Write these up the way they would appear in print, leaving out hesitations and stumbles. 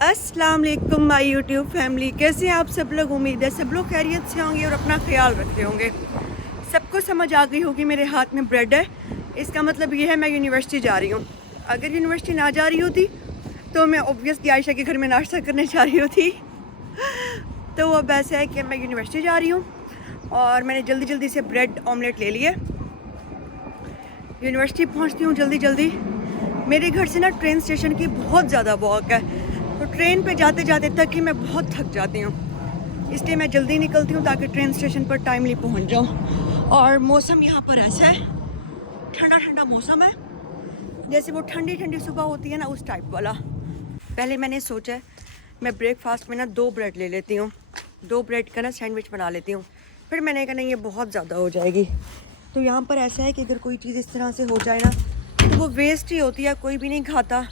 अस्सलाम वालेकुम my YouTube family, कैसे हैं आप सब लोग। उम्मीद है सब लोग खैरियत से होंगे और अपना ख्याल रख रहे होंगे। सबको समझ आ गई होगी मेरे हाथ में ब्रेड है, इसका मतलब ये है मैं यूनिवर्सिटी जा रही हूँ। अगर यूनिवर्सिटी ना जा रही होती तो मैं ऑब्वियसली आयशा के घर में नाश्ता करने जा रही होती। तो वो ऐसा है कि मैं यूनिवर्सिटी जा रही हूँ और मैंने जल्दी जल्दी से ब्रेड ऑमलेट ले लिया। यूनिवर्सिटी पहुँचती हूँ जल्दी जल्दी। मेरे घर से ना ट्रेन स्टेशन की बहुत ज़्यादा वॉक है, तो ट्रेन पे जाते जाते तक ही मैं बहुत थक जाती हूँ, इसलिए मैं जल्दी निकलती हूँ ताकि ट्रेन स्टेशन पर टाइमली पहुँच जाऊँ। और मौसम यहाँ पर ऐसा है, ठंडा ठंडा मौसम है, जैसे वो ठंडी ठंडी सुबह होती है ना, उस टाइप वाला। पहले मैंने सोचा है मैं ब्रेकफास्ट में ना 2 ब्रेड ले लेती हूँ, 2 ब्रेड का ना सैंडविच बना लेती हूँ। फिर मैंने कहा नहीं, ये बहुत ज़्यादा हो जाएगी। तो यहाँ पर ऐसा है कि अगर कोई चीज़ इस तरह से हो जाए ना तो वो वेस्ट ही होती है, कोई भी नहीं खाता।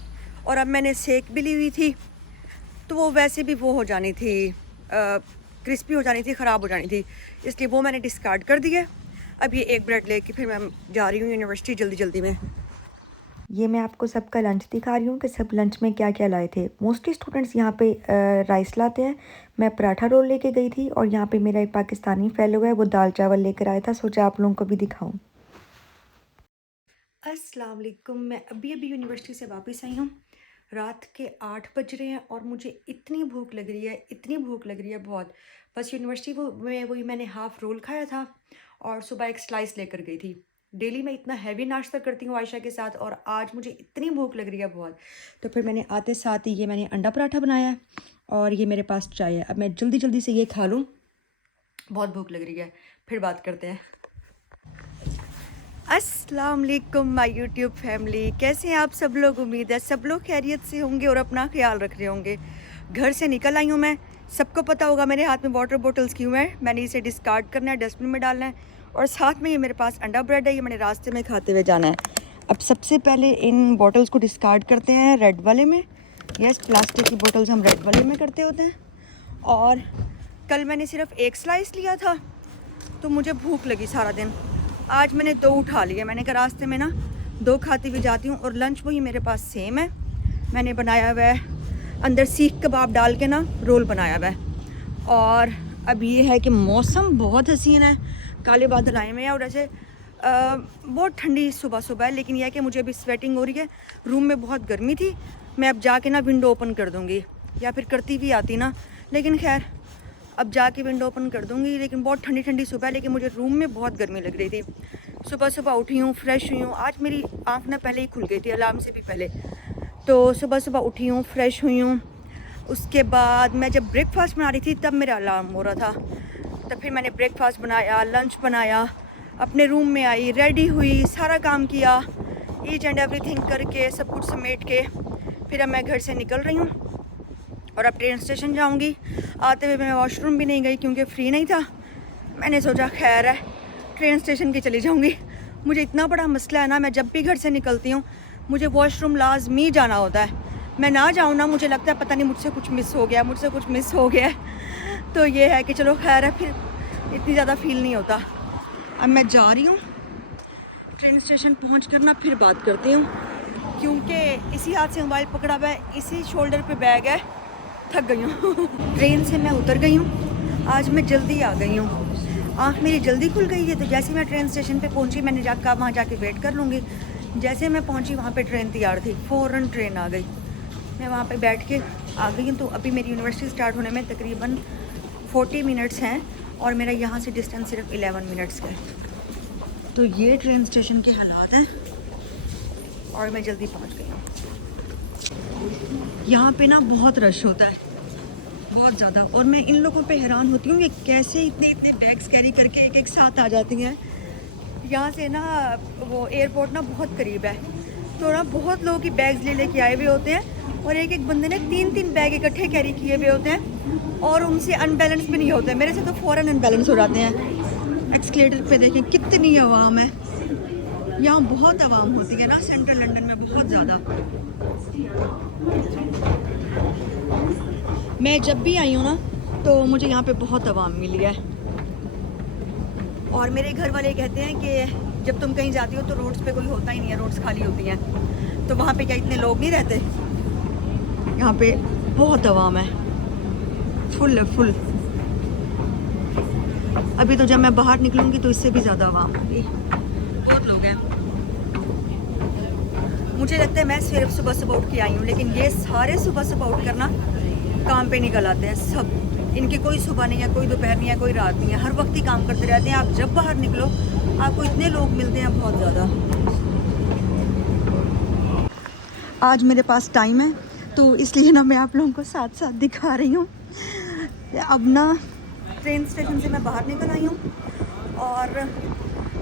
और अब मैंने सेक भी ली हुई थी तो वो वैसे भी वो हो जानी थी, क्रिस्पी हो जानी थी, ख़राब हो जानी थी, इसलिए वो मैंने डिस्कार्ड कर दिया। अब ये 1 ब्रेड लेके फिर मैं जा रही हूँ यूनिवर्सिटी जल्दी जल्दी में। ये मैं आपको सबका लंच दिखा रही हूँ कि सब लंच में क्या क्या लाए थे। मोस्टली स्टूडेंट्स यहाँ पे राइस लाते हैं। मैं पराठा रोल लेके गई थी और यहाँ पे मेरा एक पाकिस्तानी फेलो है, वो दाल चावल लेकर आया था। सोचा आप लोगों को भी दिखाऊं। अस्सलाम वालेकुम। मैं अभी अभी यूनिवर्सिटी से वापस आई हूँ। रात के 8 बज रहे हैं और मुझे इतनी भूख लग रही है, इतनी भूख लग रही है बहुत। बस यूनिवर्सिटी में वही मैंने हाफ़ रोल खाया था और सुबह एक स्लाइस लेकर गई थी। डेली मैं इतना हैवी नाश्ता करती हूँ आयशा के साथ, और आज मुझे इतनी भूख लग रही है बहुत। तो फिर मैंने आते साथ ही ये मैंने अंडा पराठा बनाया और ये मेरे पास चाय है। अब मैं जल्दी जल्दी से ये खा लूँ, बहुत भूख लग रही है। फिर बात करते हैं। अस्सलाम वालेकुम माय यूट्यूब फैमिली, कैसे हैं आप सब लोग। उम्मीद है सब लोग खैरियत से होंगे और अपना ख्याल रख रहे होंगे। घर से निकल आई हूँ मैं, सबको पता होगा मेरे हाथ में वाटर बॉटल्स क्यों है। मैंने इसे डिस्कार्ड करना है, डस्टबिन में डालना है। और साथ में ये मेरे पास अंडा ब्रेड है, ये मैंने रास्ते में खाते हुए जाना है। अब सबसे पहले इन बॉटल्स को डिस्कार्ड करते हैं रेड वाले में। यस, प्लास्टिक की बोटल्स हम रेड वाले में करते होते हैं। और कल मैंने सिर्फ 1 स्लाइस लिया था तो मुझे भूख लगी सारा दिन। आज मैंने 2 उठा लिए। मैंने कहा रास्ते में ना 2 खाती हुई जाती हूँ। और लंच वही मेरे पास सेम है, मैंने बनाया हुआ है अंदर सीख कबाब डाल के ना रोल बनाया हुआ है। और अब ये है कि मौसम बहुत हसीन है, काले बादल आए हुए हैं और ऐसे बहुत ठंडी सुबह सुबह है। लेकिन यह है कि मुझे अभी स्वेटिंग हो रही है, रूम में बहुत गर्मी थी। मैं अब जाके ना विंडो ओपन कर दूँगी, या फिर करती भी आती ना, लेकिन खैर अब जाके विंडो ओपन कर दूँगी। लेकिन बहुत ठंडी ठंडी सुबह है, लेकिन मुझे रूम में बहुत गर्मी लग रही थी। सुबह सुबह उठी हूँ, फ्रेश हुई हूँ। आज मेरी आँख ना पहले ही खुल गई थी, अलार्म से भी पहले। तो सुबह सुबह उठी हूँ, फ्रेश हुई हूँ। उसके बाद मैं जब ब्रेकफास्ट बना रही थी तब मेरा अलार्म हो रहा था। तब फिर मैंने ब्रेकफास्ट बनाया, लंच बनाया, अपने रूम में आई, रेडी हुई, सारा काम किया, ईच एंड एवरीथिंग करके, सब कुछ समेट के फिर अब मैं घर से निकल रही हूँ और अब ट्रेन स्टेशन जाऊंगी। आते हुए मैं वॉशरूम भी नहीं गई क्योंकि फ्री नहीं था। मैंने सोचा खैर है ट्रेन स्टेशन की चली जाऊंगी। मुझे इतना बड़ा मसला है ना, मैं जब भी घर से निकलती हूँ मुझे वॉशरूम लाजमी जाना होता है। मैं ना जाऊँ ना, मुझे लगता है पता नहीं मुझसे कुछ मिस हो गया, मुझसे कुछ मिस हो गया। तो ये है कि चलो खैर है, फिर इतनी ज़्यादा फील नहीं होता। अब मैं जा रही हूँ ट्रेन स्टेशन पहुँच कर ना फिर बात करती हूँ, क्योंकि इसी हाथ से मोबाइल पकड़ा हुआ है, इसी शोल्डर पे बैग है। थक गई हूँ। ट्रेन से मैं उतर गई हूँ, आज मैं जल्दी आ गई हूँ, आँख मेरी जल्दी खुल गई है। तो जैसे मैं ट्रेन स्टेशन पे पहुँची, मैंने कहा वहाँ जाके वेट कर लूँगी। जैसे मैं पहुँची वहाँ पे ट्रेन तैयार थी, फ़ौरन ट्रेन आ गई। मैं वहाँ पे बैठ के आ गई हूँ। तो अभी मेरी यूनिवर्सिटी स्टार्ट होने में तकरीबन 40 मिनट्स हैं और मेरा यहाँ से डिस्टेंस सिर्फ 11 मिनट्स का है। तो ये ट्रेन स्टेशन के हालात हैं और मैं जल्दी पहुँच गई हूँ। यहाँ पे ना बहुत रश होता है, बहुत ज़्यादा। और मैं इन लोगों पे हैरान होती हूँ कि कैसे इतने इतने बैग्स कैरी करके एक एक साथ आ जाती हैं। यहाँ से ना वो एयरपोर्ट ना बहुत करीब है, तो ना बहुत लोगों की बैग्स ले लेके आए हुए होते हैं और एक एक बंदे ने 3-3 बैग इकट्ठे कैरी किए हुए होते हैं और उनसे अनबैलेंस भी नहीं होते। मेरे से तो फ़ौरन अनबैलेंस हो जाते हैं। एक्सकलेटर पे देखें कितनी आवाम है, यहाँ बहुत आवाम होती है ना सेंट्रल लंदन में, बहुत ज़्यादा। मैं जब भी आई हूँ ना तो मुझे यहाँ पे बहुत आवाम मिली है। और मेरे घर वाले कहते हैं कि जब तुम कहीं जाती हो तो रोड्स पे कोई होता ही नहीं है, रोड्स खाली होती हैं। तो वहाँ पे क्या इतने लोग नहीं रहते? यहाँ पे बहुत आवाम है, फुल है फुल। अभी तो जब मैं बाहर निकलूंगी तो इससे भी ज़्यादा आवाम होगी, बहुत लोग हैं। मुझे लगता है मैं सिर्फ सुबह सुबह उठ के आई हूँ, लेकिन ये सारे सुबह सुबह उठ कर ना काम पे निकल आते हैं सब। इनकी कोई सुबह नहीं है, कोई दोपहर नहीं है, कोई रात नहीं है, हर वक्त ही काम करते रहते हैं। आप जब बाहर निकलो आपको इतने लोग मिलते हैं, बहुत ज़्यादा। आज मेरे पास टाइम है तो इसलिए ना मैं आप लोगों को साथ साथ दिखा रही हूँ। अब ना ट्रेन स्टेशन से मैं बाहर निकल आई हूँ और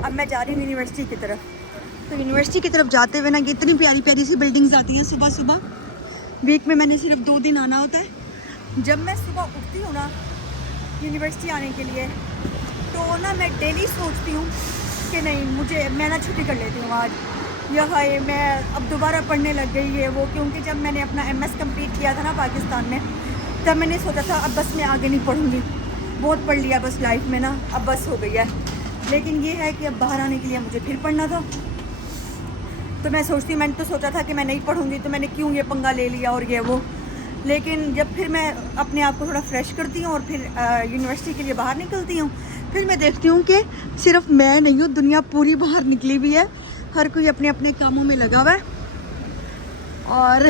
अब मैं जा रही हूँ यूनिवर्सिटी की तरफ। तो यूनिवर्सिटी की तरफ जाते हुए ना ये इतनी प्यारी प्यारी सी बिल्डिंग्स आती हैं सुबह सुबह। वीक में मैंने सिर्फ 2 दिन आना होता है। जब मैं सुबह उठती हूँ ना यूनिवर्सिटी आने के लिए तो ना मैं डेली सोचती हूँ कि नहीं मैं ना छुट्टी कर लेती हूँ आज, यह है मैं अब दोबारा पढ़ने लग गई है वो। क्योंकि जब मैंने अपना MS कंप्लीट किया था ना पाकिस्तान में, तब मैंने सोचा था अब बस मैं आगे नहीं पढ़ूँगी, बहुत पढ़ लिया बस लाइफ में ना, अब बस हो गई है। लेकिन ये है कि अब बाहर आने के लिए मुझे फिर पढ़ना था। तो मैं सोचती हूँ, मैंने तो सोचा था कि मैं नहीं पढ़ूँगी तो मैंने क्यों ये पंगा ले लिया और ये वो। लेकिन जब फिर मैं अपने आप को थोड़ा फ्रेश करती हूँ और फिर यूनिवर्सिटी के लिए बाहर निकलती हूँ, फिर मैं देखती हूँ कि सिर्फ मैं नहीं हूँ, दुनिया पूरी बाहर निकली हुई है। हर कोई अपने अपने कामों में लगा हुआ है और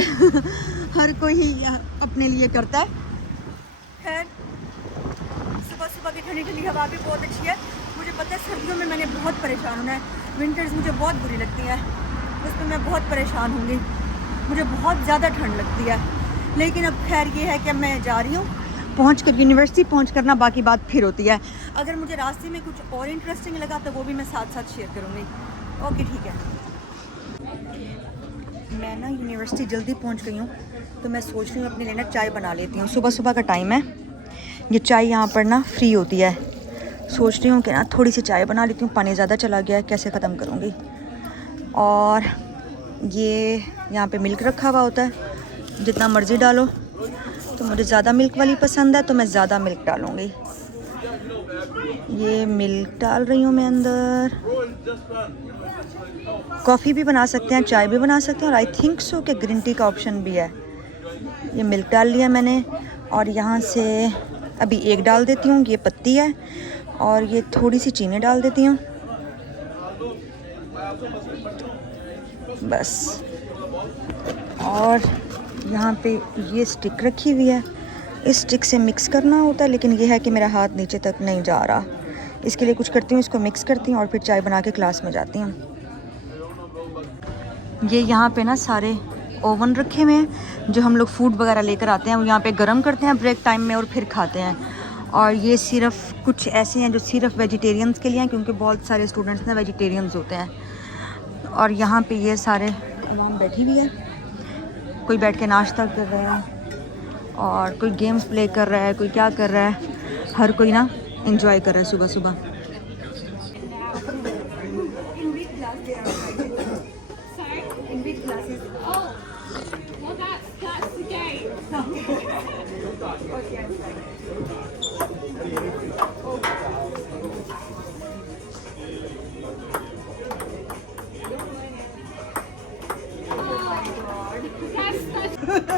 हर कोई ही अपने लिए करता है। खैर सुबह सुबह की ठंडी ठंडी हवा भी बहुत अच्छी है। मुझे पता है सर्दियों में मैंने बहुत परेशान होना है, विंटर्स मुझे बहुत बुरी लगती है, उसमें मैं बहुत परेशान होंगी, मुझे बहुत ज़्यादा ठंड लगती है। लेकिन अब खैर ये है कि मैं जा रही हूँ, पहुँच कर यूनिवर्सिटी पहुँच करना बाकी बात फिर होती है। अगर मुझे रास्ते में कुछ और इंटरेस्टिंग लगा तो वो भी मैं साथ साथ शेयर करूँगी। ओके ठीक है। मैं ना यूनिवर्सिटी जल्दी पहुँच गई हूँ तो मैं सोच रही हूँ अपने लिए ना चाय बना लेती हूँ। सुबह सुबह का टाइम है, ये चाय यहाँ पर ना फ्री होती है। सोच रही हूँ कि ना थोड़ी सी चाय बना लेती हूँ, पानी ज़्यादा चला गया है, कैसे ख़त्म करूँगी। और ये यहाँ पे मिल्क रखा हुआ होता है, जितना मर्ज़ी डालो। तो मुझे ज़्यादा मिल्क वाली पसंद है तो मैं ज़्यादा मिल्क डालूँगी। ये मिल्क डाल रही हूँ मैं अंदर। कॉफ़ी भी बना सकते हैं, चाय भी बना सकते हैं, और आई थिंक सो कि ग्रीन टी का ऑप्शन भी है। ये मिल्क डाल लिया मैंने और यहाँ से अभी एक डाल देती हूँ, ये पत्ती है, और ये थोड़ी सी चीनी डाल देती हूँ बस। और यहाँ पे ये स्टिक रखी हुई है, इस स्टिक से मिक्स करना होता है, लेकिन ये है कि मेरा हाथ नीचे तक नहीं जा रहा। इसके लिए कुछ करती हूँ, इसको मिक्स करती हूँ और फिर चाय बना के क्लास में जाती हूँ। ये यहाँ पे ना सारे ओवन रखे हुए हैं, जो हम लोग फूड वगैरह लेकर आते हैं वो यहाँ पे गर्म करते हैं ब्रेक टाइम में और फिर खाते हैं। और ये सिर्फ कुछ ऐसे हैं जो सिर्फ वेजिटेरियंस के लिए हैं, क्योंकि बहुत सारे स्टूडेंट्स ना वेजिटेरियंस होते हैं। और यहाँ पे ये सारे आवाम बैठी हुई है, कोई बैठ के नाश्ता कर रहा है और कोई गेम्स प्ले कर रहा है, कोई क्या कर रहा है, हर कोई ना एंजॉय कर रहा है सुबह सुबह।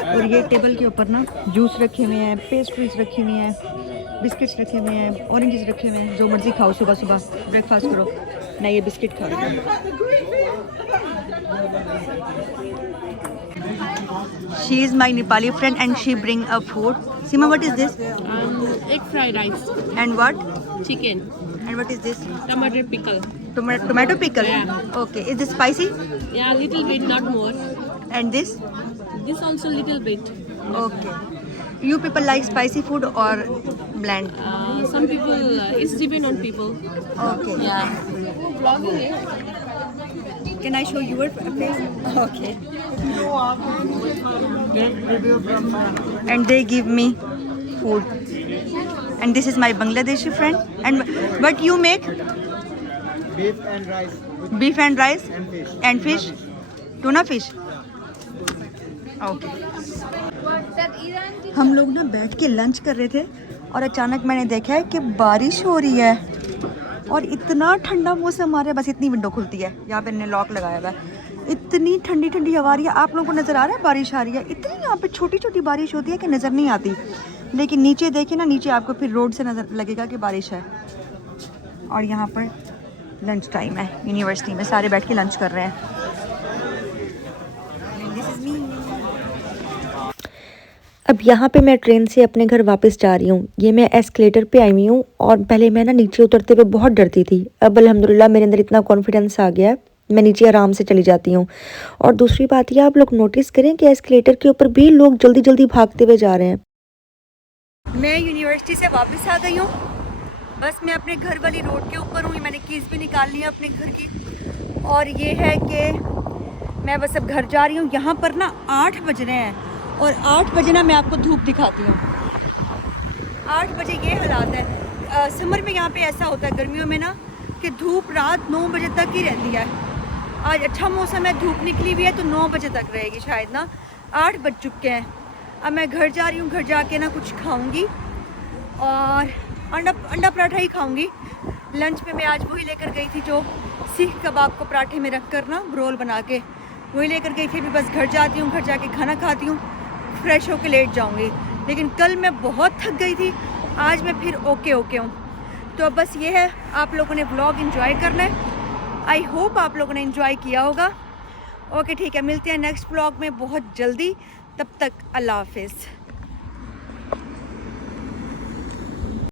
और ये टेबल के ऊपर ना जूस रखे हुए हैं, पेस्ट्रीज रखी हुई हैं, बिस्किट्स रखे हुए हैं, ऑरेंजेस रखे हुए हैं। जो मर्जी खाओ, सुबह सुबह ब्रेकफास्ट करो। मैं ये बिस्किट खा रही हूँ। She is my Nepali friend and she bring a food. Seema, what is this? Egg fried rice, and what? chicken, and what is this? tomato pickle. Tomato pickle? Yeah. Okay. Is this spicy? Yeah, little bit, not more. And this? This also little bit. Okay. You people like spicy food or bland? Some people, it's depend on people. Okay. Yeah. Vlogging, eh? Can I show your face? Okay. And they give me food. And this is my Bangladeshi friend. And what you make? Beef and rice Beef and rice and fish. and fish. Tuna fish. Okay. हम लोग ना बैठ के lunch कर रहे थे और अचानक मैंने देखा है कि बारिश हो रही है और इतना ठंडा मौसम आ रहा है। बस इतनी विंडो खुलती है, यहाँ पे इन्होंने लॉक लगाया हुआ है, इतनी ठंडी ठंडी हवा आ रही है। आप लोगों को नज़र आ रहा है बारिश आ रही है। इतनी यहाँ पे छोटी छोटी बारिश होती है कि नज़र नहीं आती, लेकिन नीचे देखिए ना, नीचे आपको फिर रोड से नज़र लगेगा कि बारिश है। और यहाँ पर लंच टाइम है, यूनिवर्सिटी में सारे बैठ के लंच कर रहे हैं। अब यहाँ पे मैं ट्रेन से अपने घर वापस जा रही हूँ। ये मैं एस्केलेटर पे आई हुई हूँ और पहले मैं ना नीचे उतरते हुए बहुत डरती थी। अब अल्हम्दुलिल्लाह मेरे अंदर इतना कॉन्फिडेंस आ गया है, मैं नीचे आराम से चली जाती हूँ। और दूसरी बात यह, आप लोग नोटिस करें कि एस्केलेटर के ऊपर भी लोग जल्दी जल्दी भागते हुए जा रहे हैं। मैं यूनिवर्सिटी से वापस आ गई हूँ। बस मैं अपने घर वाली रोड के ऊपर हूँ। मैंने कीज़ भी निकाल ली है अपने घर की। और ये है कि मैं बस अब घर जा रही हूँ। यहाँ पर ना 8 बज रहे हैं और 8 बजे ना मैं आपको धूप दिखाती हूँ। 8 बजे ये हालात है। समर में यहाँ पे ऐसा होता है, गर्मियों में ना, कि धूप रात 9 बजे तक ही रहती है। आज अच्छा मौसम है, धूप निकली हुई है तो 9 बजे तक रहेगी शायद ना। 8 बज चुके हैं। अब मैं घर जा रही हूँ। घर जाके ना कुछ खाऊंगी और अंडा पराठा ही खाऊंगी। लंच में मैं आज वही लेकर गई थी जो सीख कबाब को पराठे में रख कर ना रोल बना के वही लेकर गई थी। अभी बस घर जाती हूँ, घर जाके खाना खाती हूँ, फ्रेश होके लेट जाऊँगी। लेकिन कल मैं बहुत थक गई थी, आज मैं फिर ओके हूँ। तो अब बस ये है, आप लोगों ने व्लॉग एंजॉय करना है। आई होप आप लोगों ने एंजॉय किया होगा। ओके ठीक है, मिलते हैं नेक्स्ट व्लॉग में बहुत जल्दी। तब तक अल्लाह हाफिज़।